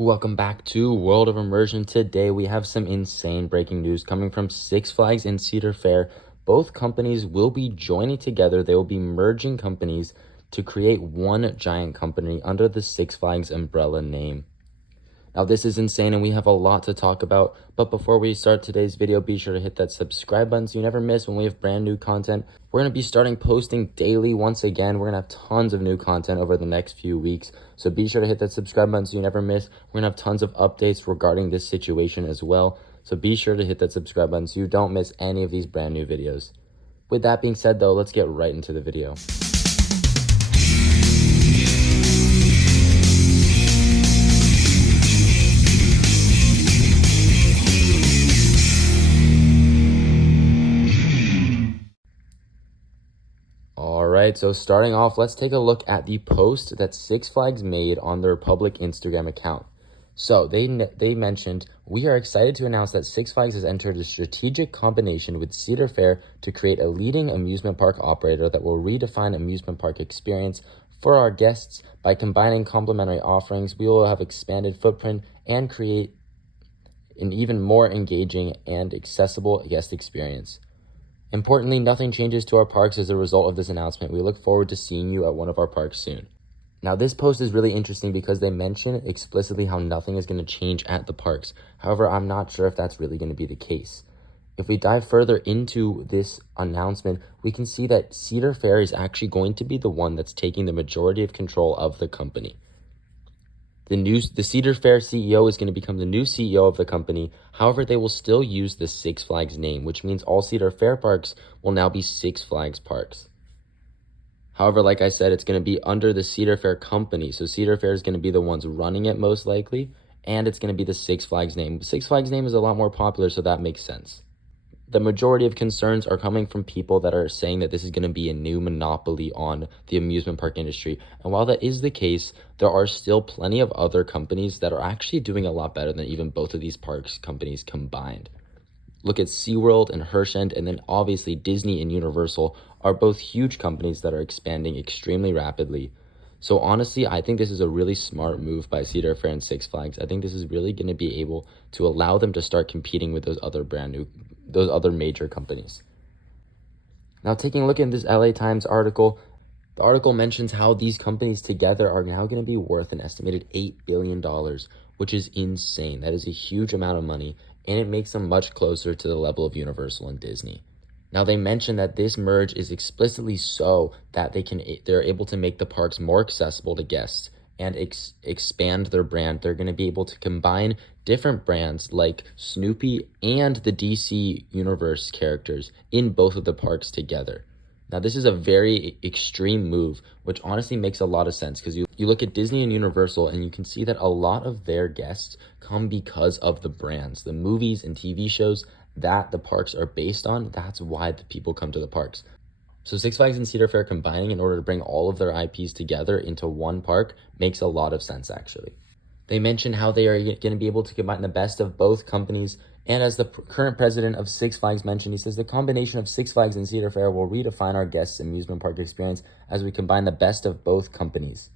Welcome back to World of Immersion. Today we have some insane breaking news coming from Six Flags and Cedar Fair. Both companies will be joining together. They will be merging companies to create one giant company under the Six Flags umbrella name. Now this is insane and we have a lot to talk about, but before we start today's video, be sure to hit that subscribe button so you never miss when we have brand new content. We're going to be starting posting daily once again. We're going to have tons of new content over the next few weeks, so be sure to hit that subscribe button so you never miss. We're going to have tons of updates regarding this situation as well, so be sure to hit that subscribe button so you don't miss any of these brand new videos. With that being said though, let's get right into the video. Alright, so starting off, let's take a look at the post that Six Flags made on their public Instagram account. So they mentioned, "We are excited to announce that Six Flags has entered a strategic combination with Cedar Fair to create a leading amusement park operator that will redefine amusement park experience for our guests. By combining complementary offerings, we will have expanded footprint and create an even more engaging and accessible guest experience. Importantly, nothing changes to our parks as a result of this announcement. We look forward to seeing you at one of our parks soon." Now, this post is really interesting because they mention explicitly how nothing is going to change at the parks. However, I'm not sure if that's really going to be the case. If we dive further into this announcement, we can see that Cedar Fair is actually going to be the one that's taking the majority of control of the company. The Cedar Fair CEO is going to become the new CEO of the company. However, they will still use the Six Flags name, which means all Cedar Fair parks will now be Six Flags parks. However, like I said, it's going to be under the Cedar Fair company. So Cedar Fair is going to be the ones running it most likely, and it's going to be the Six Flags name. Six Flags name is a lot more popular, so that makes sense. The majority of concerns are coming from people that are saying that this is going to be a new monopoly on the amusement park industry. And while that is the case, there are still plenty of other companies that are actually doing a lot better than even both of these parks companies combined. Look at SeaWorld and Hershend, and then obviously Disney and Universal are both huge companies that are expanding extremely rapidly. So honestly, I think this is a really smart move by Cedar Fair and Six Flags. I think this is really going to be able to allow them to start competing with those other major companies. Now, taking a look at this LA Times article, the article mentions how these companies together are now going to be worth an estimated $8 billion, which is insane. That is a huge amount of money, and it makes them much closer to the level of Universal and Disney. Now, they mention that this merge is explicitly so that they're able to make the parks more accessible to guests and expand their brand. They're going to be able to combine different brands like Snoopy and the DC Universe characters in both of the parks together. Now, this is a very extreme move, which honestly makes a lot of sense because you look at Disney and Universal and you can see that a lot of their guests come because of the brands, the movies and TV shows that the parks are based on. That's why the people come to the parks. So Six Flags and Cedar Fair combining in order to bring all of their IPs together into one park makes a lot of sense, actually. They mentioned how they are going to be able to combine the best of both companies. And as the current president of Six Flags mentioned, he says the combination of Six Flags and Cedar Fair will redefine our guests' amusement park experience as we combine the best of both companies.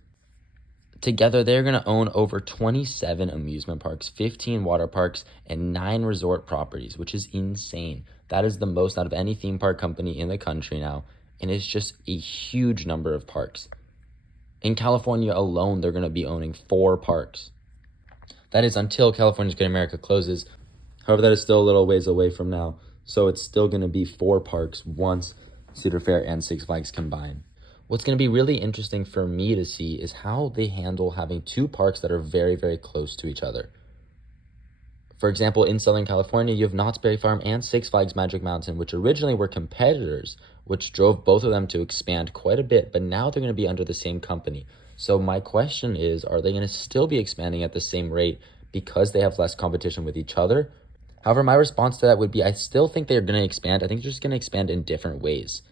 Together, they're going to own over 27 amusement parks, 15 water parks, and 9 resort properties, which is insane. That is the most out of any theme park company in the country now, and it's just a huge number of parks. In California alone, they're going to be owning 4 parks. That is until California's Great America closes. However, that is still a little ways away from now, so it's still going to be 4 parks once Cedar Fair and Six Flags combine. What's going to be really interesting for me to see is how they handle having 2 parks that are very, very close to each other. For example, in Southern California, you have Knott's Berry Farm and Six Flags Magic Mountain, which originally were competitors, which drove both of them to expand quite a bit, but now they're going to be under the same company. So my question is, are they going to still be expanding at the same rate because they have less competition with each other? However, my response to that would be, I still think they're going to expand. I think they're just going to expand in different ways.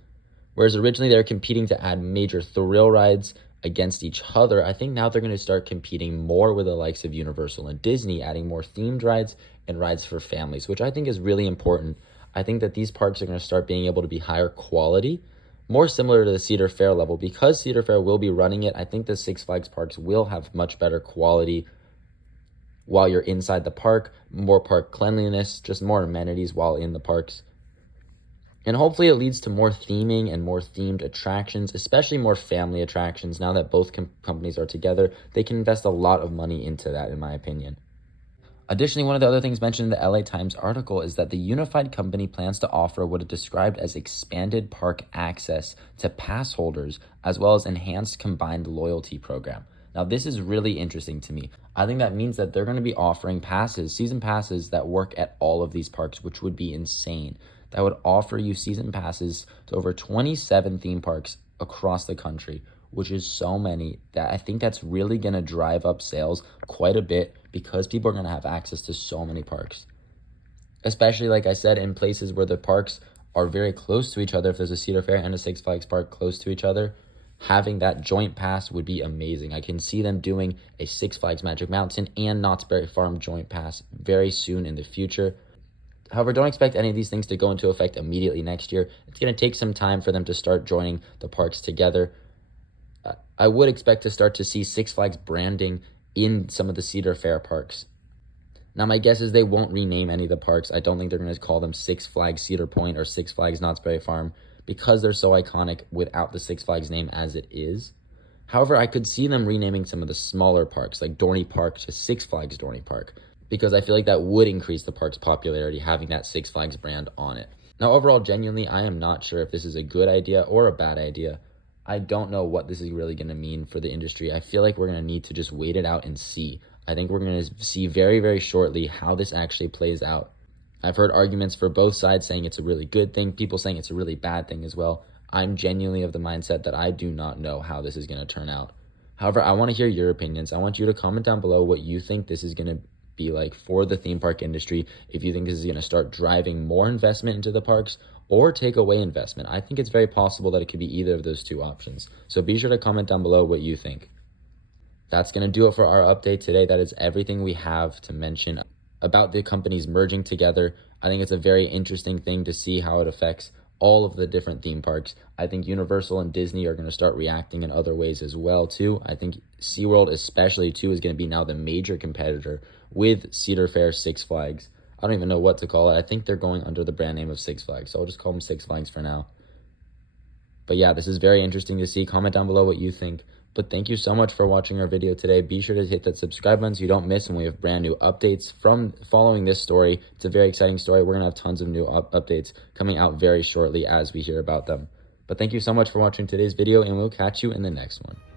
Whereas originally they were competing to add major thrill rides against each other, I think now they're going to start competing more with the likes of Universal and Disney, adding more themed rides and rides for families, which I think is really important. I think that these parks are going to start being able to be higher quality, more similar to the Cedar Fair level. Because Cedar Fair will be running it, I think the Six Flags parks will have much better quality while you're inside the park, more park cleanliness, just more amenities while in the parks. And hopefully it leads to more theming and more themed attractions, especially more family attractions. Now that both companies are together, they can invest a lot of money into that, in my opinion. Additionally, one of the other things mentioned in the LA Times article is that the unified company plans to offer what it described as expanded park access to pass holders, as well as enhanced combined loyalty program. Now, this is really interesting to me. I think that means that they're going to be offering passes, season passes that work at all of these parks, which would be insane. That would offer you season passes to over 27 theme parks across the country, which is so many that I think that's really going to drive up sales quite a bit because people are going to have access to so many parks. Especially, like I said, in places where the parks are very close to each other. If there's a Cedar Fair and a Six Flags park close to each other, having that joint pass would be amazing. I can see them doing a Six Flags Magic Mountain and Knott's Berry Farm joint pass very soon in the future. However, don't expect any of these things to go into effect immediately next year. It's going to take some time for them to start joining the parks together. I would expect to start to see Six Flags branding in some of the Cedar Fair parks. Now, my guess is they won't rename any of the parks. I don't think they're going to call them Six Flags Cedar Point or Six Flags Knott's Berry Farm because they're so iconic without the Six Flags name as it is. However, I could see them renaming some of the smaller parks like Dorney Park to Six Flags Dorney Park, because I feel like that would increase the park's popularity, having that Six Flags brand on it. Now, overall, genuinely, I am not sure if this is a good idea or a bad idea. I don't know what this is really going to mean for the industry. I feel like we're going to need to just wait it out and see. I think we're going to see very, very shortly how this actually plays out. I've heard arguments for both sides saying it's a really good thing, people saying it's a really bad thing as well. I'm genuinely of the mindset that I do not know how this is going to turn out. However, I want to hear your opinions. I want you to comment down below what you think this is going to be like for the theme park industry, if you think this is going to start driving more investment into the parks or take away investment. I think it's very possible that it could be either of those two options. So be sure to comment down below what you think. That's going to do it for our update today. That is everything we have to mention about the companies merging together. I think it's a very interesting thing to see how it affects all of the different theme parks. I think Universal and Disney are going to start reacting in other ways as well too. I think SeaWorld especially too is going to be now the major competitor with Cedar Fair, Six Flags. I don't even know what to call it. I think they're going under the brand name of Six Flags, so I'll just call them Six Flags for now. But yeah, this is very interesting to see. Comment down below what you think. But thank you so much for watching our video today. Be sure to hit that subscribe button so you don't miss when we have brand new updates from following this story. It's a very exciting story. We're going to have tons of new updates coming out very shortly as we hear about them. But thank you so much for watching today's video, and we'll catch you in the next one.